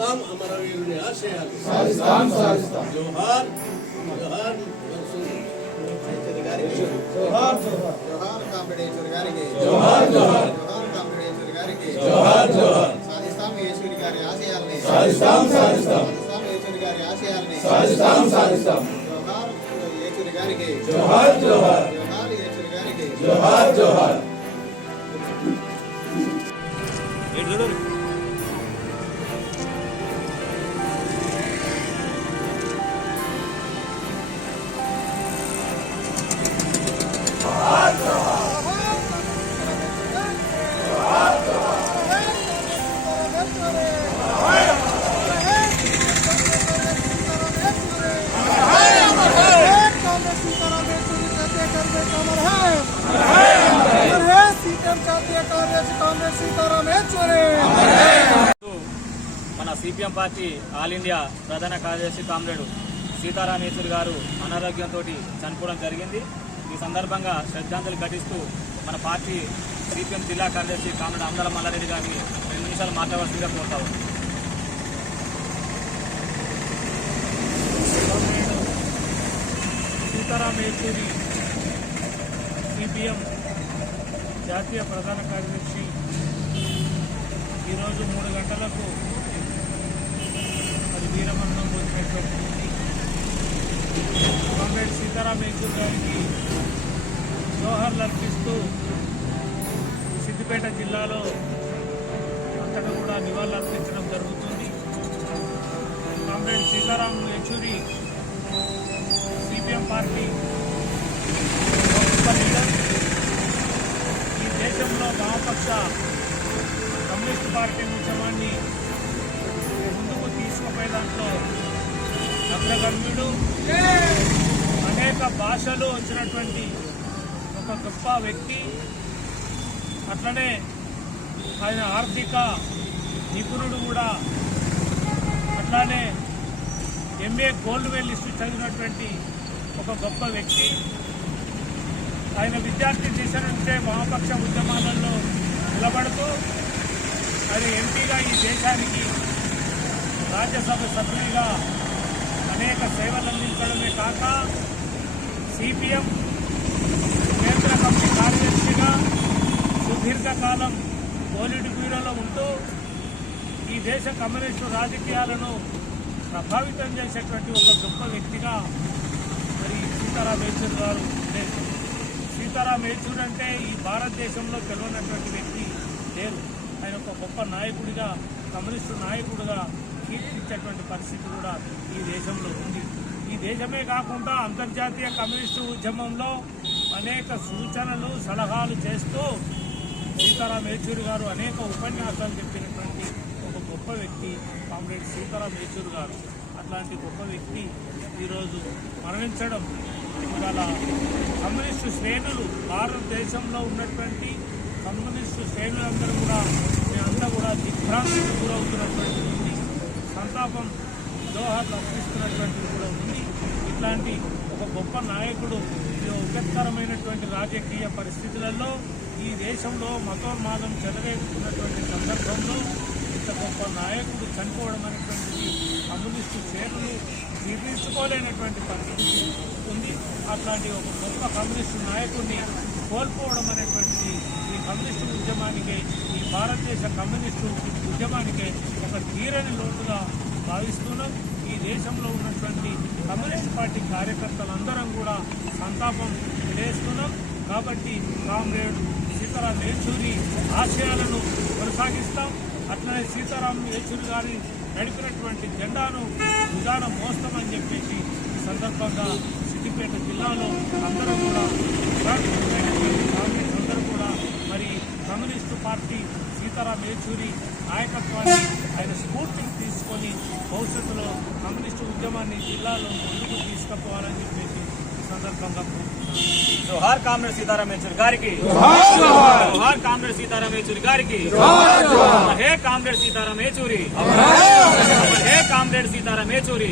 సాధిస్తాం అమరవీరుని ఆశయాలు సాధిస్తాం సాధిస్తాం జోహార్ జోహార్ జోహార్ జోహార్ జోహార్ కాంబిడేశ్వరి గారికి జోహార్ జోహార్ జోహార్ కాంబిడేశ్వరి గారికి జోహార్ జోహార్ సాధిస్తాం యేశ్వరి గారి ఆశయాల్ని సాధిస్తాం సాధిస్తాం సాధిస్తాం యేశ్వరి గారి ఆశయాల్ని సాధిస్తాం సాధిస్తాం జోహార్ యేశ్వరి గారికి జోహార్ జోహార్ జోహార్ యేశ్వరి గారికి జోహార్ జోహార్ మన సిపిఎం పార్టీ ఆల్ ఇండియా ప్రధాన కార్యదర్శి కామ్రేడు సీతారామేశ్వరి గారు అనారోగ్యంతో చనిపోవడం జరిగింది. ఈ సందర్భంగా శ్రద్ధాంజలి ఘటిస్తూ మన పార్టీ సిపిఎం జిల్లా కార్యదర్శి కామ్రేడు అందల మల్లారెడ్డి గారిని రెండు నిమిషాలు మాట్లాడవలసిందిగా కోరుతాము సీతారామేశ్వరి సిపిఎం జాతీయ ప్రధాన కార్యదర్శి ఈరోజు మూడు గంటలకు మరి వీరమరణం పొందినటువంటి కామ్రేడ్ సీతారాం యేచూరి గారికి జోహర్లు అర్పిస్తూ సిద్దిపేట జిల్లాలో అంతటా కూడా నివాళులు అర్పించడం జరుగుతుంది. Comrade Sitaram Yechury CPM party leader దేశంలో వామపక్ష కమ్యూనిస్ట్ పార్టీ ఉద్యమాన్ని ముందుకు తీసుకుపోయే దాంట్లో అగ్రగమ్యుడు అనేక భాషలు వచ్చినటువంటి ఒక గొప్ప వ్యక్తి. అట్లనే ఆయన ఆర్థిక నిపుణుడు కూడా. అట్లానే ఎంఏ గోల్డ్ మెడలిస్ట్ చదివినటువంటి ఒక గొప్ప వ్యక్తి. ఆయన విద్యార్థి దిశ నుంచే వామపక్ష ఉద్యమాలలో నిలబడుతూ ఆయన ఎంపీగా ఈ దేశానికి రాజ్యసభ సభ్యునిగా అనేక సేవలు అందించడమే కాక సిపిఎం కేంద్ర కమిటీ కార్యదర్శిగా సుదీర్ఘకాలం పోలిట్ బ్యూరోలో ఉంటూ ఈ దేశ కమ్యూనిస్టు రాజకీయాలను ప్రభావితం చేసేటువంటి ఒక గొప్ప వ్యక్తిగా మరి సీతారాం యేచూరి గారు సీతారాం యేచూరి అంటే ఈ భారతదేశంలో తెలియనటువంటి వ్యక్తి లేరు. ఆయన ఒక గొప్ప నాయకుడిగా కమ్యూనిస్టు నాయకుడిగా కీర్తించేటువంటి పరిస్థితి కూడా ఈ దేశంలో ఉంది. ఈ దేశమే కాకుండా అంతర్జాతీయ కమ్యూనిస్టు ఉద్యమంలో అనేక సూచనలు సలహాలు చేస్తూ సీతారాం యేచూరి గారు అనేక ఉపన్యాసాలు చెప్పినటువంటి ఒక గొప్ప వ్యక్తి కామ్రేడ్ సీతారాం యేచూరి గారు. అట్లాంటి గొప్ప వ్యక్తి ఈరోజు మరణించడం ఇవాళ కమ్యూనిస్టు శ్రేణులు భారతదేశంలో ఉన్నటువంటి కమ్యూనిస్టు శ్రేణులందరూ కూడా మేమంతా కూడా దిగ్భ్రాంతికి గురవుతున్నటువంటి ఉంది. సంతాపం దోహాలు అర్పిస్తున్నటువంటిది కూడా ఉంది. ఇట్లాంటి ఒక గొప్ప నాయకుడు ఇది రాజకీయ పరిస్థితులలో ఈ దేశంలో మతోన్మాదం చెలరేగుతున్నటువంటి సందర్భంలో ఇంత గొప్ప నాయకుడు చనిపోవడం అనేటువంటిది కమ్యూనిస్టు శ్రేణులు నిర్మించుకోలేనటువంటి పరిస్థితి ఉంది. అట్లాంటి ఒక గొప్ప కమ్యూనిస్టు నాయకుడిని కోల్పోవడం అనేటువంటిది ఈ కమ్యూనిస్టు ఉద్యమానికి ఈ భారతదేశ కమ్యూనిస్టు ఉద్యమానికి ఒక తీరని లోటుగా భావిస్తున్నాం. ఈ దేశంలో ఉన్నటువంటి కమ్యూనిస్ట్ పార్టీ కార్యకర్తలందరం కూడా సంతాపం తెలియజేస్తున్నాం. కాబట్టి కామ్రేడ్ సీతారాం యేచూరి ఆశయాలను కొనసాగిస్తాం. అట్లనే సీతారాం యేచూరి గారి నడిపినటువంటి జెండాను విధానం మోస్తామని చెప్పేసి ఈ సందర్భంగా సిద్దిపేట జిల్లాలో అందరూ కూడా కాంగ్రెస్ అందరూ కూడా మరి కమ్యూనిస్టు పార్టీ సీతారాం యేచూరి నాయకత్వాన్ని ఆయన స్ఫూర్తిని తీసుకొని భవిష్యత్తులో కమ్యూనిస్టు ఉద్యమాన్ని జిల్లాలో ముందుకు తీసుకుపోవాలని చెప్పి జోహార్ కామ్రేడ్ సీతారాం యేచూరి గారికి జోహార్ కామ్రేడ్ సీతారాం యేచూరి గారికి hey comrade Sitaram Yechury hey comrade Sitaram Yechury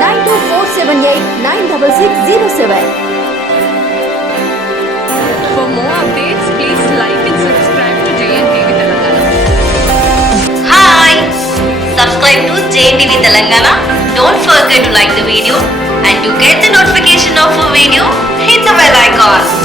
Nine two four seven eight nine double six zero seven For more updates, please like and subscribe to JNTV Telangana. Hi! Subscribe to JTV Telangana. Don't forget to like the video and to get the notification of a video, hit the bell icon.